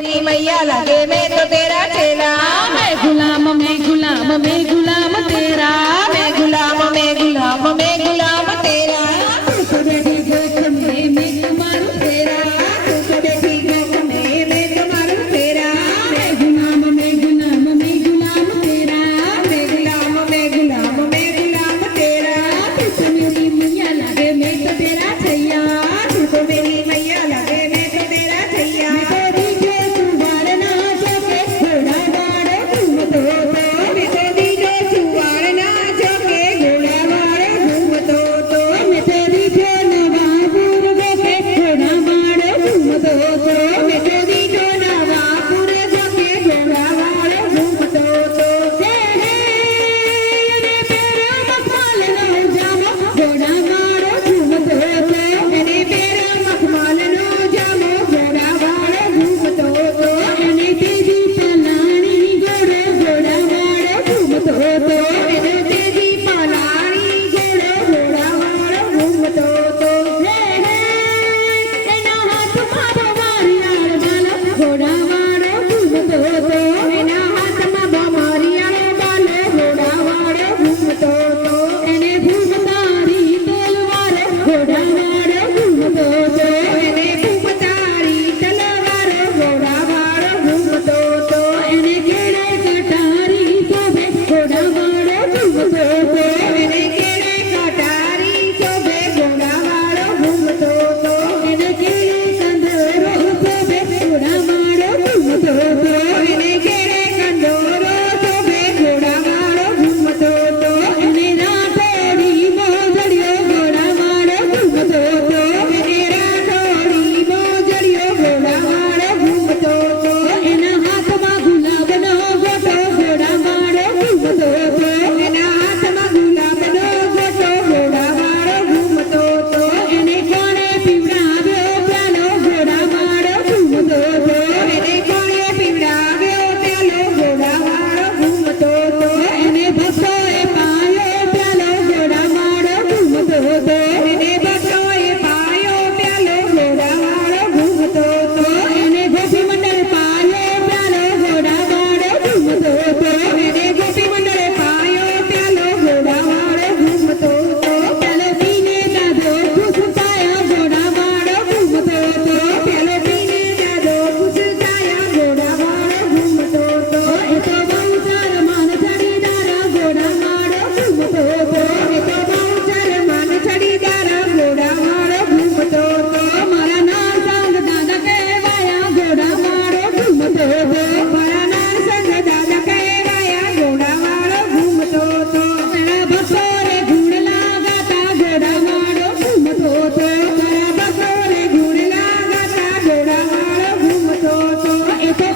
तेरी मैया लगे मैं तो तेरा चेला, मैं गुलाम तेरा, मैं गुलाम तेरा। तू बैठी गोद में मैं तुम्हारू तेरा, तू बैठी गोद में मैं तुम्हारू तेरा, मैं गुलाम तेरा, मैं गुलाम तेरा। तू तो मेरी मैया लगे मैं तो तेरा छैया, तू तो मेरी मैया लगे मैं तो तेरा छैया। मैं तेरी के सुवार ना जोके घोड़ा वाड़ घूमतो तो, मैं तेरी जो सुवार ना जोके घोड़ा वाड़ घूमतो तो, मैं तेरी जो नवापुर जोके घोड़ा वाड़ घूमतो तो, मैं तेरी जो नवापुर जोके घोड़ा वाड़ घूमतो तो, मेरे पेरा मखमल नो जामो घोड़ा वाड़ घूमतो तो, मैंने तेरी पलानी घोड़े घोड़ा वाड़ घूमतो तो, मैंने तेरी पलानी घोड़े घोड़ा वाड़ घूमतो तो, एना हाथ मारो मारियार बाला घोड़ा वाड़ घूमतो तो, एना हाथ में बमारिया डाले घोड़ा वाड़ घूमतो तो, एने भूमतारी तलवार घोड़ा वाड़ घूमतो तो, एने फुफतारी तलवार घोड़ा वाड़ घूमतो तो, एने केड़े कटारी शोभे घोड़ा वाड़ घूमतो तो, एने केड़े कटारी शोभे घोड़ा वाड़ घूमतो तो, एने केड़े कंदरो शोभे घोड़ा वाड़ घूमतो तो, एने केड़े कंदोरो शोभे घोड़ा वाड़ घूमतो तो, एने राठोड़ी मोजड़ियो घोड़ा वाड़ घूमतो तो, एने राठोड़ी मोजड़ियो घोड़ा वाड़ घूमतो तो, एना हाथमा गुलाबनो गोटो घोड़ा वाड़ घूमतो तो, एना हाथमा गुलाबनो गोटो घोड़ा वाड़ घूमतो तो, एने कोणे पीवड़ाव्यो प्यालो घोड़ा वाड़ घूमतो तो, एने कोणे पीवड़ाव्यो प्यालो घोड़ा वाड़ घूमतो तो, एने बसोए पायो प्यालो घोड़ा वाड़ घूमतो तो, एने बसोए पायो प्यालो घोड़ा वाड़ घूमतो तो, एने गोपी मंडल पायो प्यालो घोड़ा वाड़ घूमतो तो, एने गोपी मंडल पायो प्यालो घोड़ा वाड़ घूमतो तो, प्यालो पीने दादो खुश पाया घोड़ा वाड़ घूमतो तो, प्यालो पीने दादो खुश थाया घोड़ा वाड़ घूमतो तो, ए तो बहुचार मान चढ़ीदारा घोड़ा वाड़ घूमतो तो, ए तो बहुचर मन छड़ीदार घोड़ा वाड़ घूमतो तो, मारा नाम संग दादा कहवाया घोड़ा वाड़ घूमतो तो, मारा नाम संग दादा कहवाया घोड़ा वाड़ घूमतो तो, मेरा बसोरे घूड़ला गाता घोड़ा वाड़ घूमतो तो, मारा बसोरे घूड़ला गाता घोड़ा वाड़ घूमतो तो, ए तो